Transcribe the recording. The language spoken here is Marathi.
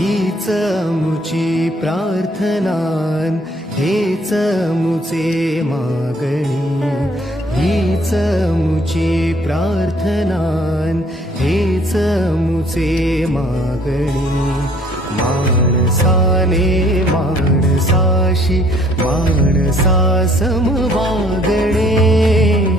हीच मुची प्रार्थनान, हेच मुचे मागणी, हीच मुची प्रार्थनान, हेच मुचे मागणी. माणसाने माणसाशी माणसासम वागणे,